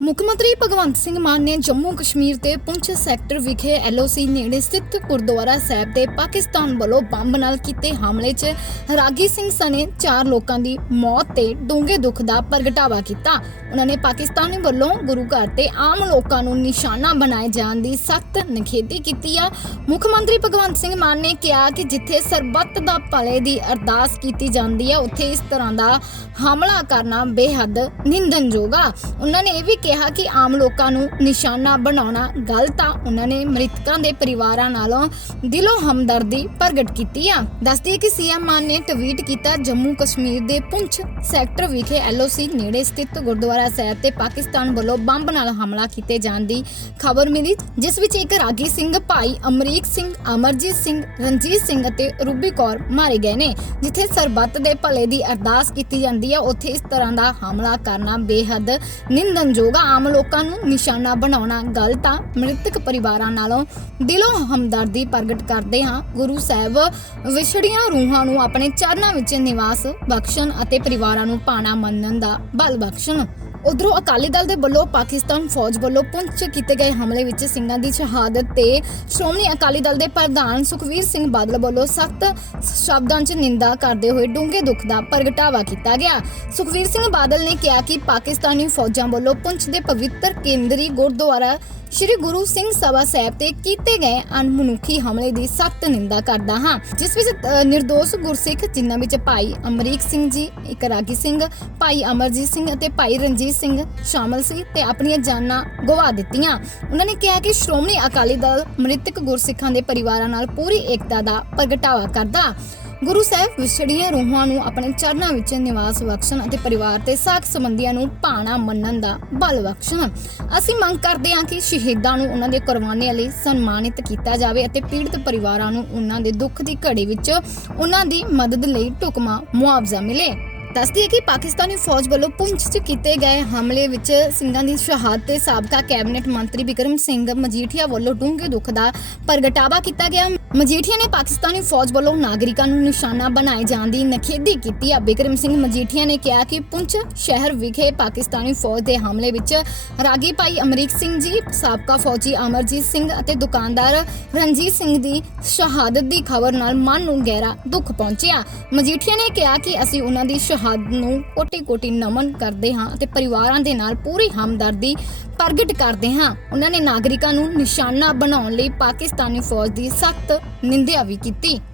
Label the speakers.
Speaker 1: ਮੁੱਖ ਮੰਤਰੀ ਭਗਵੰਤ ਸਿੰਘ ਮਾਨ ਨੇ ਜੰਮੂ ਕਸ਼ਮੀਰ ਦੇ ਪੁੰਛ ਸੈਕਟਰ ਵਿਖੇ ਐਲਓਸੀ ਨੇੜੇ ਸਥਿਤ ਗੁਰਦੁਆਰਾ ਸਾਹਿਬ ਤੇ ਪਾਕਿਸਤਾਨ ਵੱਲੋਂ ਬੰਬ ਨਾਲ ਕੀਤੇ ਹਮਲੇ 'ਚ ਰਾਗੀ ਸਿੰਘ ਸਣੇ ਚਾਰ ਲੋਕਾਂ ਦੀ ਮੌਤ ਤੇ ਡੂੰਘੇ ਦੁੱਖ ਦਾ ਪ੍ਰਗਟਾਵਾ ਕੀਤਾ। ਉਹਨਾਂ ਨੇ ਪਾਕਿਸਤਾਨ ਵੱਲੋਂ ਗੁਰੂ ਘਰ ਤੇ ਆਮ ਲੋਕਾਂ ਨੂੰ ਨਿਸ਼ਾਨਾ ਬਣਾਏ ਜਾਣ ਦੀ ਸਖਤ ਨਿਖੇਧੀ ਕੀਤੀ ਆ। ਮੁੱਖ ਮੰਤਰੀ ਭਗਵੰਤ ਸਿੰਘ ਮਾਨ ਨੇ ਕਿਹਾ ਕਿ ਜਿੱਥੇ ਸਰਬੱਤ ਦਾ ਭਲੇ ਦੀ ਅਰਦਾਸ ਕੀਤੀ ਜਾਂਦੀ ਹੈ ਉੱਥੇ ਇਸ ਤਰ੍ਹਾਂ ਦਾ ਹਮਲਾ ਕਰਨਾ ਬੇਹੱਦ ਨਿੰਦਣਯੋਗ ਆ। ਉਹਨਾਂ ਨੇ ਇਹ ਵੀ ਕਿਹਾ ਕਿ ਆਮ ਲੋਕਾਂ ਨੂੰ ਨਿਸ਼ਾਨਾ ਬਣਾਉਣਾ ਗਲਤ ਆ ਉਹਨਾਂ ਨੇ ਮ੍ਰਿਤਕਾਂ ਦੇ ਪਰਿਵਾਰਾਂ ਨਾਲੋਂ ਦਿਲੋਂ ਹਮਦਰਦੀ ਪ੍ਰਗਟ ਕੀਤੀ ਆ। ਦੱਸਦੀ ਹੈ ਕਿ ਸੀਐਮ ਮਾਨ ਨੇ ਟਵੀਟ ਕੀਤਾ ਜੰਮੂ ਕਸ਼ਮੀਰ ਦੇ ਪੁੰਛ ਸੈਕਟਰ ਵਿਖੇ ਐਲਓਸੀ ਨੇੜੇ ਸਥਿਤ ਗੁਰਦੁਆਰਾ ਸਾਹਿਬ ਤੇ ਪਾਕਿਸਤਾਨ ਵੱਲੋਂ ਬੰਬ ਨਾਲ ਹਮਲਾ ਕੀਤੇ ਜਾਣ ਦੀ ਖਬਰ ਮਿਲੀ, ਜਿਸ ਵਿੱਚ ਇੱਕ ਰਾਗੀ ਸਿੰਘ, ਭਾਈ ਅਮਰੀਕ ਸਿੰਘ, ਅਮਰਜੀਤ ਸਿੰਘ, ਰਣਜੀਤ ਸਿੰਘ ਅਤੇ ਰੂਬੀ ਕੌਰ ਮਾਰੇ ਗਏ ਨੇ, ਜਿੱਥੇ ਸਰਬੱਤ ਦੇ ਭਲੇ ਦੀ ਅਰਦਾਸ ਕੀਤੀ ਜਾਂਦੀ ਹੈ ਉੱਥੇ ਇਸ ਤਰ੍ਹਾਂ ਦਾ ਹਮਲਾ ਕਰਨਾ ਬੇਹੱਦ ਨਿੰਦਨਯੋਗ ਆ ਆਮ ਲੋਕਾਂ ਨੂੰ ਨਿਸ਼ਾਨਾ ਬਣਾਉਣਾ ਗਲਤ ਆ ਮ੍ਰਿਤਕ ਪਰਿਵਾਰਾਂ ਨਾਲੋਂ ਦਿਲੋਂ ਹਮਦਰਦੀ ਪ੍ਰਗਟ ਕਰਦੇ ਹਾਂ। ਗੁਰੂ ਸਾਹਿਬ ਵਿਛੜੀਆਂ ਰੂਹਾਂ ਨੂੰ ਆਪਣੇ ਚਰਨਾਂ ਵਿੱਚ ਨਿਵਾਸ ਬਖਸ਼ਣ ਅਤੇ ਪਰਿਵਾਰਾਂ ਨੂੰ ਪਾਣਾ ਮੰਨਣ ਦਾ ਬਲ ਬਖਸ਼ਣ। ਉਧਰੋਂ ਅਕਾਲੀ ਦਲ ਦੇ ਵੱਲੋਂ ਪਾਕਿਸਤਾਨ ਫੌਜ ਵੱਲੋਂ ਪੁੰਛ ਕੀਤੇ ਗਏ ਹਮਲੇ ਵਿੱਚ ਸਿੰਘਾਂ ਦੀ ਸ਼ਹਾਦਤ ਤੇ ਸ਼੍ਰੋਮਣੀ ਅਕਾਲੀ ਦਲ ਦੇ ਪ੍ਰਧਾਨ ਸੁਖਵੀਰ ਸਿੰਘ ਬਾਦਲ ਵੱਲੋਂ ਸਖਤ ਸ਼ਬਦਾਂ 'ਚ ਨਿੰਦਾ ਕਰਦੇ ਹੋਏ ਡੂੰਘੇ ਦੁੱਖ ਦਾ ਪ੍ਰਗਟਾਵਾ ਕੀਤਾ ਗਿਆ। ਸੁਖਵੀਰ ਸਿੰਘ ਬਾਦਲ ਨੇ ਕਿਹਾ ਕਿ ਪਾਕਿਸਤਾਨੀ ਫੌਜਾਂ ਵੱਲੋਂ ਪੁੰਛ ਦੇ ਪਵਿੱਤਰ ਕੇਂਦਰੀ ਗੁਰਦੁਆਰਾ ਸ਼੍ਰੀ ਗੁਰੂ ਸਿੰਘ ਸਭਾ ਸਾਹਿਬ ਤੇ ਕੀਤੇ ਗਏ ਅਣਮਨੁੱਖੀ ਹਮਲੇ ਦੀ ਸਖਤ ਨਿੰਦਾ ਕਰਦਾ ਹਾਂ ਜਿਸ ਵਿੱਚ ਅ, ਨਿਰਦੋਸ਼ ਗੁਰਸਿੱਖ ਜਿਨ੍ਹਾਂ ਵਿੱਚ ਭਾਈ ਅਮਰੀਕ ਸਿੰਘ ਜੀ ਇੱਕ ਰਾਗੀ ਸਿੰਘ ਭਾਈ ਅਮਰਜੀਤ ਸਿੰਘ ਅਤੇ ਭਾਈ ਰਣਜੀਤ ਸਿੰਘ ਸ਼ਾਮਲ ਸੀ ਤੇ ਆਪਣੀਆਂ ਜਾਨਾਂ ਗਵਾ ਦਿੱਤੀਆਂ। ਉਹਨਾਂ ਨੇ ਕਿਹਾ ਕਿ ਸ਼੍ਰੋਮਣੀ ਅਕਾਲੀ ਦਲ ਮ੍ਰਿਤਕ ਗੁਰਸਿੱਖਾਂ ਦੇ ਪਰਿਵਾਰਾਂ ਨਾਲ ਪੂਰੀ ਏਕਤਾ ਦਾ ਪ੍ਰਗਟਾਵਾ ਕਰਦਾ। ਗੁਰੂ ਸਾਹਿਬ ਵਿਛੜੀਆਂ ਰੂਹਾਂ ਨੂੰ ਆਪਣੇ ਚਰਨਾਂ ਵਿੱਚ ਨਿਵਾਸ ਬਖਸ਼ਣ ਅਤੇ ਪਰਿਵਾਰ ਤੇ ਸਾਖ ਸੰਬੰਧੀਆਂ ਨੂੰ ਭਾਣਾ ਮੰਨਣ ਦਾ ਬਲ ਬਖਸ਼ਣ। ਅਸੀਂ ਮੰਗ ਕਰਦੇ ਹਾਂ ਕਿ ਸ਼ਹੀਦਾਂ ਨੂੰ ਉਹਨਾਂ ਦੇ ਕੁਰਬਾਨੀਆਂ ਲਈ ਸਨਮਾਨਿਤ ਕੀਤਾ ਜਾਵੇ ਅਤੇ ਪੀੜਤ ਪਰਿਵਾਰਾਂ ਨੂੰ ਉਹਨਾਂ ਦੇ ਦੁੱਖ ਦੀ ਘੜੀ ਵਿੱਚ ਉਹਨਾਂ ਦੀ ਮਦਦ ਲਈ ਢੁਕਮਾ ਮੁਆਵਜ਼ਾ ਮਿਲੇ। ਦੱਸਦੀ ਹੈ ਕਿ ਪਾਕਿਸਤਾਨੀ ਫੌਜ ਵੱਲੋਂ ਪੁੰਛ 'ਚ ਕੀਤੇ ਗਏ ਹਮਲੇ ਵਿੱਚ ਸਿੰਘਾਂ ਦੀ ਸ਼ਹਾਦਤ ਤੇ ਸਾਬਕਾ ਕੈਬਨਿਟ ਮੰਤਰੀ ਬਿਕਰਮ ਸਿੰਘ ਮਜੀਠੀਆ ਵੱਲੋਂ ਡੂੰਘੇ ਦੁੱਖ ਦਾ ਪ੍ਰਗਟਾਵਾ ਕੀਤਾ ਗਿਆ। ਮਜੀਠੀਆ ਨੇ ਪਾਕਿਸਤਾਨੀ ਫੌਜ ਵੱਲੋਂ ਨਾਗਰਿਕਾਂ ਨੂੰ ਨਿਸ਼ਾਨਾ ਬਣਾਏ ਜਾਣ ਦੀ ਨਖੇਧੀ ਕੀਤੀ ਹੈ। ਬਿਕਰਮ ਸਿੰਘ ਮਜੀਠੀਆ ਨੇ ਕਿਹਾ ਕਿ ਪੁੰਛ ਸ਼ਹਿਰ ਵਿਖੇ ਪਾਕਿਸਤਾਨੀ ਫੌਜ ਦੇ ਹਮਲੇ ਵਿੱਚ ਰਾਗੀ ਭਾਈ ਅਮਰੀਕ ਸਿੰਘ ਜੀ, ਸਾਬਕਾ ਫੌਜੀ ਅਮਰਜੀਤ ਸਿੰਘ ਅਤੇ ਦੁਕਾਨਦਾਰ ਰਣਜੀਤ ਸਿੰਘ ਦੀ ਸ਼ਹਾਦਤ ਦੀ ਖਬਰ ਨਾਲ ਮਨ ਨੂੰ ਗਹਿਰਾ ਦੁੱਖ ਪਹੁੰਚਿਆ। ਮਜੀਠੀਆ ਨੇ ਕਿਹਾ ਕਿ ਅਸੀਂ ਉਹਨਾਂ ਦੀ ਸ਼ਹਾਦਤ ਨੂੰ ਕੋਟੀ-ਕੋਟੀ ਨਮਨ ਕਰਦੇ ਹਾਂ ਅਤੇ ਪਰਿਵਾਰਾਂ ਦੇ ਨਾਲ ਪੂਰੀ ਹਮਦਰਦੀ ਪ੍ਰਗਟ ਕਰਦੇ ਹਾਂ। ਉਹਨਾਂ ਨੇ ਨਾਗਰਿਕਾਂ ਨੂੰ ਨਿਸ਼ਾਨਾ ਬਣਾਉਣ ਲਈ ਪਾਕਿਸਤਾਨੀ ਫੌਜ ਦੀ ਸਖਤ ਨਿੰਦਿਆ ਵੀ ਕੀਤੀ।